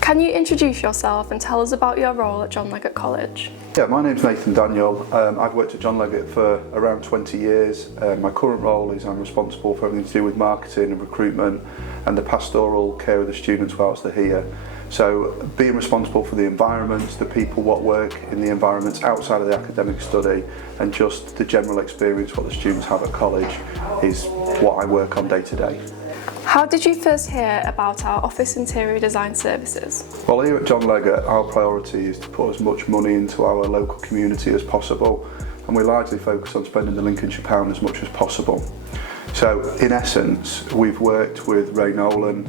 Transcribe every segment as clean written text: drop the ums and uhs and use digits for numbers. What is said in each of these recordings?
Can you introduce yourself and tell us about your role at John Leggott College? Yeah, my name's Nathan Daniel. I've worked at John Leggott for around 20 years. My current role is I'm responsible for everything to do with marketing and recruitment and the pastoral care of the students whilst they're here. So being responsible for the environments, the people what work in the environments outside of the academic study, and just the general experience what the students have at college is what I work on day to day. How did you first hear about our office interior design services? Well, here at John Leggott, our priority is to put as much money into our local community as possible, and we largely focus on spending the Lincolnshire pound as much as possible. So in essence, we've worked with Nolan,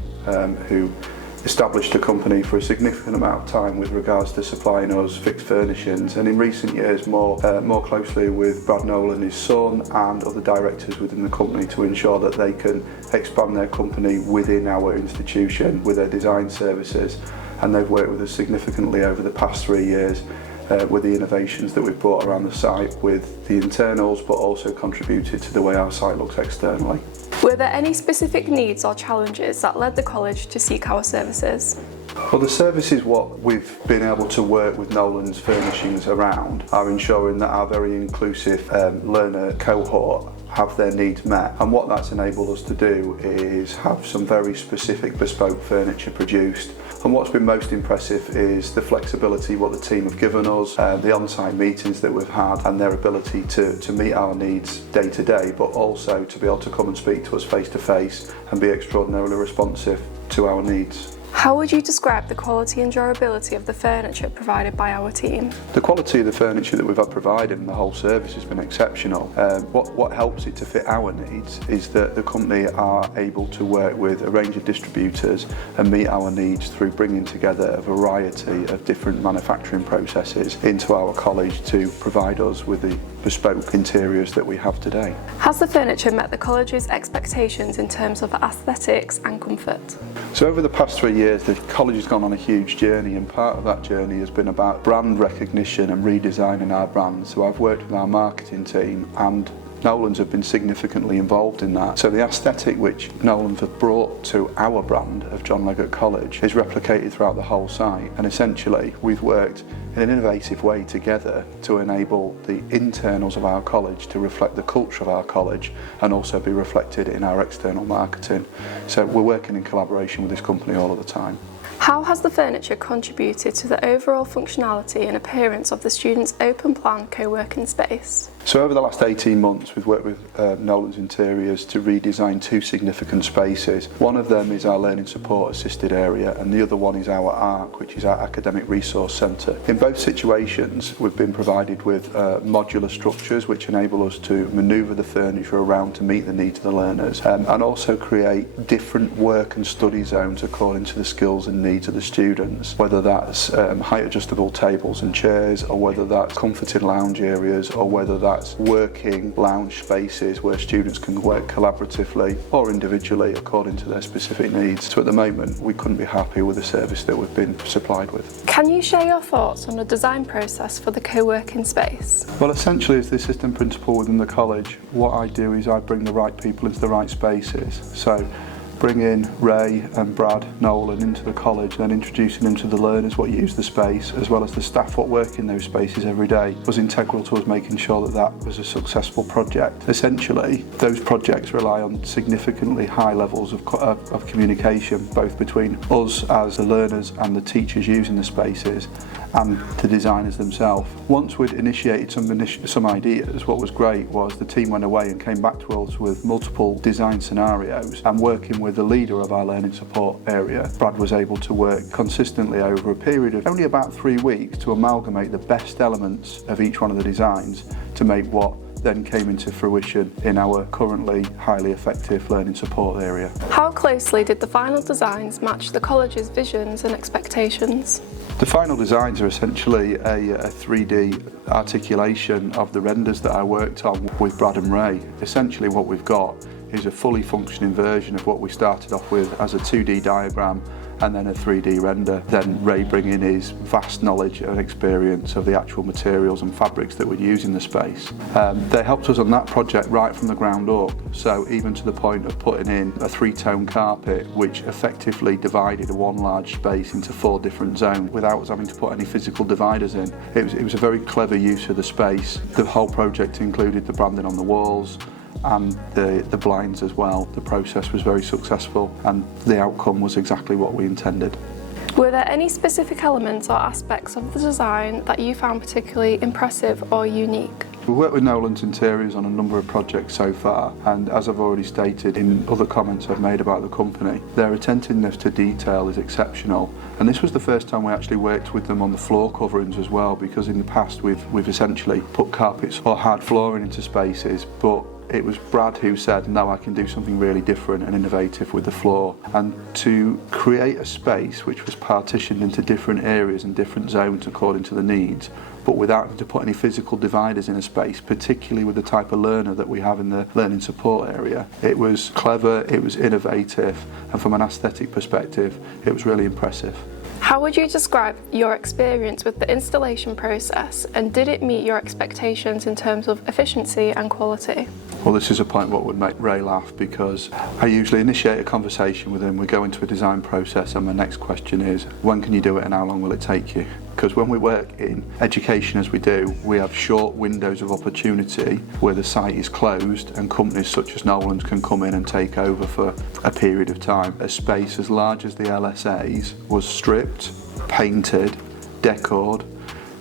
who established a company for a significant amount of time with regards to supplying us fixed furnishings, and in recent years more closely with Nolan, his son, and other directors within the company to ensure that they can expand their company within our institution with their design services. And they've worked with us significantly over the past 3 years with the innovations that we've brought around the site with the internals, but also contributed to the way our site looks externally. Were there any specific needs or challenges that led the college to seek our services? Well, the services what we've been able to work with Nolan's furnishings around are ensuring that our very inclusive learner cohort have their needs met, and what that's enabled us to do is have some very specific bespoke furniture produced. And what's been most impressive is the flexibility what the team have given us, the on-site meetings that we've had, and their ability to meet our needs day to day, but also to be able to come and speak to us face to face and be extraordinarily responsive to our needs. How would you describe the quality and durability of the furniture provided by our team? The quality of the furniture that we've had provided and the whole service has been exceptional. What helps it to fit our needs is that the company are able to work with a range of distributors and meet our needs through bringing together a variety of different manufacturing processes into our college to provide us with the bespoke interiors that we have today. Has the furniture met the college's expectations in terms of aesthetics and comfort? So over the past 3 years, the college has gone on a huge journey, and part of that journey has been about brand recognition and redesigning our brand. So I've worked with our marketing team, and Nolan's have been significantly involved in that. So the aesthetic which Nolan's have brought to our brand of John Leggott College is replicated throughout the whole site, and essentially we've worked in an innovative way together to enable the internals of our college to reflect the culture of our college and also be reflected in our external marketing. So we're working in collaboration with this company all of the time. How has the furniture contributed to the overall functionality and appearance of the students' open plan co-working space? So over the last 18 months we've worked with Nolan Interiors to redesign 2 significant spaces. One of them is our learning support assisted area, and the other one is our ARC, which is our academic resource centre. In both situations we've been provided with modular structures which enable us to manoeuvre the furniture around to meet the needs of the learners, and also create different work and study zones according to the skills and needs of the students, whether that's height adjustable tables and chairs, or whether that's comforting lounge areas, or whether that's working lounge spaces where students can work collaboratively or individually according to their specific needs. So at the moment we couldn't be happier with the service that we've been supplied with. Can you share your thoughts on the design process for the co-working space? Well, essentially as the assistant principal within the college, what I do is I bring the right people into the right spaces. So bring in Ray and Brad Nolan into the college, then introducing them to the learners what use the space, as well as the staff what work in those spaces every day, was integral to us making sure that that was a successful project. Essentially, those projects rely on significantly high levels of communication, both between us as the learners and the teachers using the spaces, and the designers themselves. Once we'd initiated some ideas, what was great was the team went away and came back to us with multiple design scenarios, and working with the leader of our learning support area, Brad was able to work consistently over a period of only about 3 weeks to amalgamate the best elements of each one of the designs to make what then came into fruition in our currently highly effective learning support area. How closely did the final designs match the college's visions and expectations? The final designs are essentially a 3D articulation of the renders that I worked on with Brad and Ray. Essentially what we've got is a fully functioning version of what we started off with as a 2D diagram and then a 3D render. Then Ray bringing his vast knowledge and experience of the actual materials and fabrics that we'd use in the space. They helped us on that project right from the ground up, so even to the point of putting in a 3-tone carpet which effectively divided one large space into 4 different zones without us having to put any physical dividers in. It was a very clever use of the space. The whole project included the branding on the walls and the blinds as well. The process was very successful and the outcome was exactly what we intended. Were there any specific elements or aspects of the design that you found particularly impressive or unique? We've worked with Nolan Interiors on a number of projects so far, and as I've already stated in other comments I've made about the company, their attentiveness to detail is exceptional. And this was the first time we actually worked with them on the floor coverings as well, because in the past we've essentially put carpets or hard flooring into spaces, but it was Brad who said, no, I can do something really different and innovative with the floor. And to create a space which was partitioned into different areas and different zones according to the needs, but without having to put any physical dividers in a space, particularly with the type of learner that we have in the learning support area. It was clever, it was innovative, and from an aesthetic perspective, it was really impressive. How would you describe your experience with the installation process, and did it meet your expectations in terms of efficiency and quality? Well, this is a point what would make Ray laugh, because I usually initiate a conversation with him, we go into a design process, and my next question is, when can you do it and how long will it take you? Because when we work in education as we do, we have short windows of opportunity where the site is closed and companies such as Nolan's can come in and take over for a period of time. A space as large as the LSA's was stripped, painted, decored,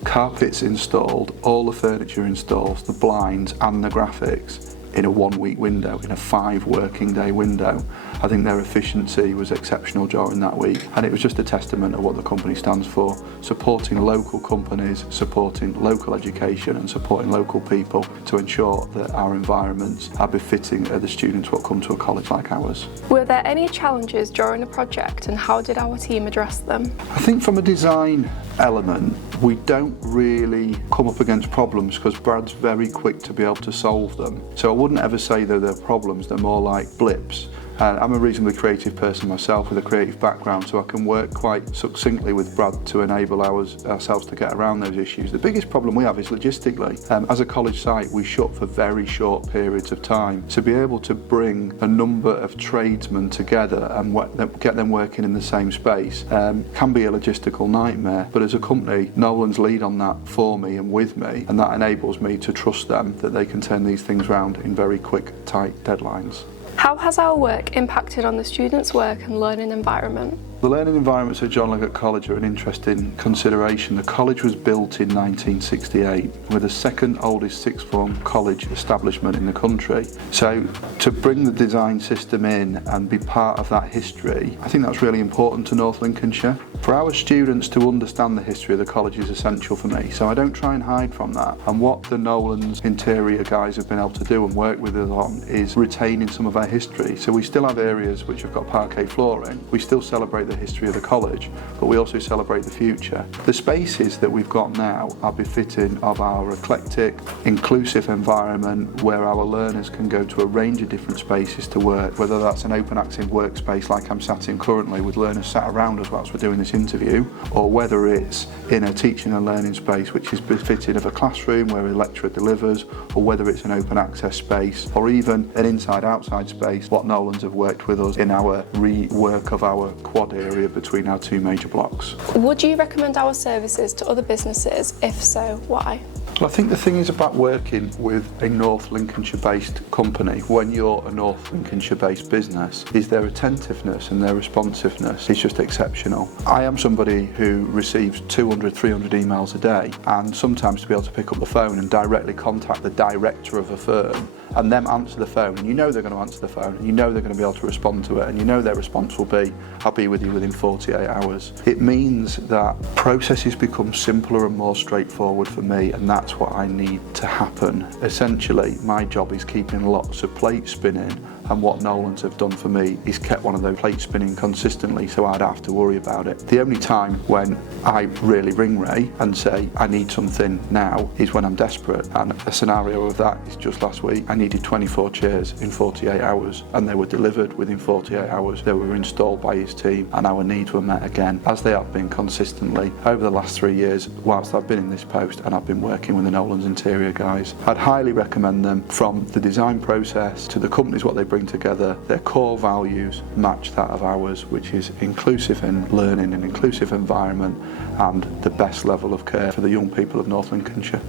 carpets installed, all the furniture installed, the blinds and the graphics in a 1-week window, in a 5 working day window. I think their efficiency was exceptional during that week, and it was just a testament of what the company stands for, supporting local companies, supporting local education and supporting local people to ensure that our environments are befitting of the students what come to a college like ours. Were there any challenges during the project, and how did our team address them? I think from a design element, we don't really come up against problems because Brad's very quick to be able to solve them. So I wouldn't ever say that they're problems, they're more like blips. And I'm a reasonably creative person myself with a creative background, so I can work quite succinctly with Brad to enable ourselves to get around those issues. The biggest problem we have is logistically. As a college site, we shut for very short periods of time. To be able to bring a number of tradesmen together and get them working in the same space can be a logistical nightmare. But as a company, Nolan's lead on that for me and with me, and that enables me to trust them that they can turn these things around in very quick, tight deadlines. How has our work impacted on the students' work and learning environment? The learning environments at John Leggott College are an interesting consideration. The college was built in 1968. We're the second oldest sixth form college establishment in the country. So to bring the design system in and be part of that history, I think that's really important to North Lincolnshire. For our students to understand the history of the college is essential for me, so I don't try and hide from that. And what the Nolan's interior guys have been able to do and work with us on is retaining some of our history. So we still have areas which have got parquet flooring. We still celebrate the history of the college, but we also celebrate the future. The spaces that we've got now are befitting of our eclectic, inclusive environment where our learners can go to a range of different spaces to work, whether that's an open access workspace like I'm sat in currently with learners sat around us whilst we're doing this interview, or whether it's in a teaching and learning space which is befitting of a classroom where a lecturer delivers, or whether it's an open access space, or even an inside-outside space. What Nolan's have worked with us in our rework of our quad area between our 2 major blocks. Would you recommend our services to other businesses? If so, why? Well, I think the thing is about working with a North Lincolnshire-based company when you're a North Lincolnshire-based business is their attentiveness and their responsiveness is just exceptional. I am somebody who receives 200, 300 emails a day, and sometimes to be able to pick up the phone and directly contact the director of a firm and them answer the phone, and you know they're going to answer the phone, and you know they're going to be able to respond to it, and you know their response will be, I'll be with you within 48 hours. It means that processes become simpler and more straightforward for me, and that's what I need to happen. Essentially, my job is keeping lots of plates spinning and what Nolan's have done for me is kept one of those plates spinning consistently, so I'd have to worry about it. The only time when I really ring Ray and say I need something now is when I'm desperate, and a scenario of that is just last week. I needed 24 chairs in 48 hours and they were delivered within 48 hours. They were installed by his team and our needs were met again, as they have been consistently over the last 3 years whilst I've been in this post and I've been working with the Nolan Interiors guys. I'd highly recommend them. From the design process to the companies, what they bring together, their core values match that of ours, which is inclusive in learning, an inclusive environment and the best level of care for the young people of North Lincolnshire.